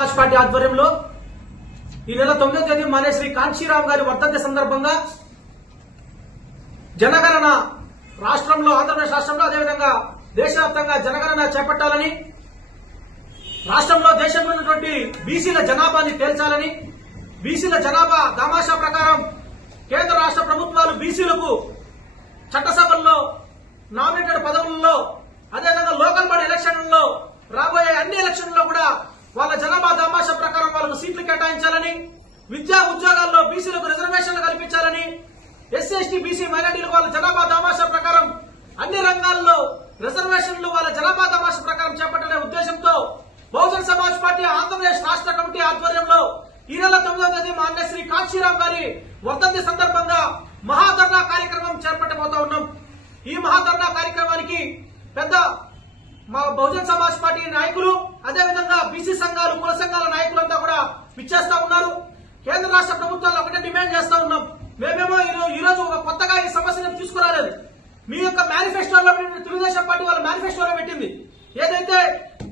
Congress party ఆధ్వర్యంలో ఈ నెల తొమ్మిదో తేదీ మానే శ్రీ కాంచీరామ్ గారి వర్ధంతి సందర్భంగా జనగణన రాష్ట్రంలో ఆంధ్రప్రదేశ్ రాష్ట్రంలో అదేవిధంగా దేశవ్యాప్తంగా జనగణన చేపట్టాలని రాష్ట్రంలో దేశంలో ఉన్నటువంటి బీసీల జనాభాని తేల్చాలని బీసీల జనాభా దామాషా ప్రకారం కేంద్ర రాష్ట్ర ప్రభుత్వాలు బీసీలకు చట్టసభల్లో నామినేటెడ్ పదవుల్లో అదేవిధంగా లోకల్ బాడీ ఎలక్షన్లలో రాబోయే అన్ని ఎలక్షన్లలో కూడా వాళ్ళ జనాభా దామాషా ప్రకారం వాళ్ళకు సీట్లు కేటాయించాలని విద్యా ఉద్యోగాల్లో బీసీలకు రిజర్వేషన్లు కల్పించాలని ఎస్సీ ఎస్టీ బీసీ మైనార్టీలకు వాళ్ళ జనాభా దామాషా ప్రకారం అన్ని రంగాల్లో రిజర్వేషన్లు వాళ్ళ జనాభా తమాష ప్రకారం చేపట్టనే ఉద్దేశంతో బహుజన్ సమాజ్ పార్టీ ఆంధ్రప్రదేశ్ రాష్ట్ర కమిటీ ఆధ్వర్యంలో ఈ నెల తొమ్మిదవ తేదీ మాన్య శ్రీ కాంశీరామ్ గారి వర్ధంతి సందర్భంగా మహాధర్నా కార్యక్రమం చేపట్టబోతా ఉన్నాం. ఈ మహాధర్నా కార్యక్రమానికి పెద్ద మా బహుజన్ సమాజ్ పార్టీ నాయకులు అదే బీసీ సంఘాలు కుల సంఘాల నాయకులంతా కూడా విచ్చేస్తా ఉన్నారు. కేంద్ర రాష్ట్ర ప్రభుత్వాలు ఒకటే డిమాండ్ చేస్తా ఉన్నాం. మేమేమో ఈ రోజు ఒక కొత్తగా ఈ సమస్యను తీసుకురాలేదు. మీ యొక్క మేనిఫెస్టోలో తెలుగుదేశం పార్టీ వాళ్ళ మేనిఫెస్టోలో పెట్టింది. ఏదైతే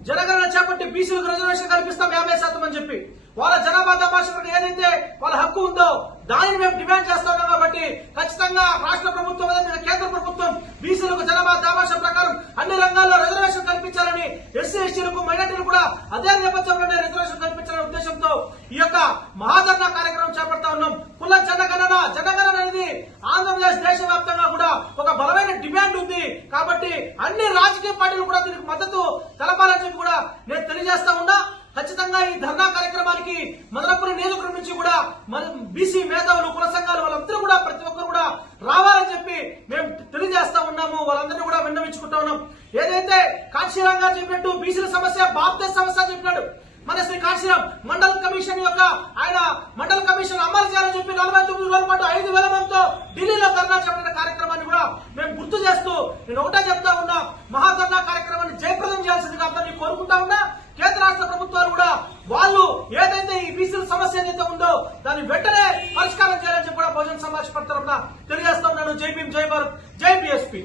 జనగణన చేపట్టి బీసీలకు రిజర్వేషన్ కల్పిస్తాం యాభై శాతం అని చెప్పి వాళ్ళ జనాభా తపాసకు ఏదైతే వాళ్ళ హక్కు ఉందో దానిని మేము డిమాండ్ చేస్తున్నాం కాబట్టి ఖచ్చితంగా రాష్ట్ర ప్రభుత్వం కేంద్ర ప్రభుత్వం బీసీలకు జనాభా దామాష ప్రకారం అన్ని రంగాల్లో రిజర్వేషన్ కల్పించాలని ఎస్సీ ఎస్టీలకు మైనార్టీలు కూడా అదే నేపథ్యంలోనే రిజర్వేషన్ కల్పించాలనే ఉద్దేశంతో ఈ యొక్క మహాధర్నా కార్యక్రమం చేపడతా ఉన్నాం. కుల జనగణన జనగణన అనేది ఆంధ్రప్రదేశ్ దేశవ్యాప్తంగా కూడా ఒక బలమైన డిమాండ్ ఉంది. కాబట్టి అన్ని రాజకీయ పార్టీలు కూడా దీనికి మద్దతు తెలపాలని చెప్పి కూడా నేను తెలియజేస్తా ఉన్నా. ఖచ్చితంగా ఈ ధర్నా కార్యక్రమానికి మదనపురి నియోజకవర్గం నుంచి కూడా బీసీ మేధావులు కుల సంఘాలు వాళ్ళందరూ కూడా ప్రతి ఒక్కరు కూడా రావాలని చెప్పి మేము తెలియజేస్తా ఉన్నాము. వాళ్ళందరినీ కూడా విన్నవించుకుంటా ఉన్నాం. ఏదైతే కాశీరాం గారు చెప్పినట్టు బీసీల సమస్య బాప్తే సమస్య అని చెప్పినాడు మన శ్రీ కాశీరాం మండల కమిషన్ యొక్క ఆయన మండల కమిషన్ అమలు చేయాలని చెప్పి నలభై తొమ్మిది రోజుల పాటు ఐదు వేల మందితో ఢిల్లీలో ధర్నా చేపట్టిన కార్యక్రమాన్ని కూడా మేము గుర్తు చేస్తూ నేను ఒకటే చెప్తా ఉన్నా మహాధర్నా కార్యక్రమాన్ని జయప్రదం చేయాల్సిందిగా అందరినీ కోరుకుంటా ఉన్నా కేంద్ర రాష్ట్ర ప్రభుత్వాలు కూడా వాళ్ళు ఏదైతే ఈ బీసీల సమస్య ఏదైతే ఉందో దాన్ని వెంటనే పరిష్కారం చేయాలని చెప్పి కూడా బహుజన సమాజ్ పడి తెలియజేస్తా ఉన్నాను. జై భీమ్ జై భారత్ జై బీఎస్పీ.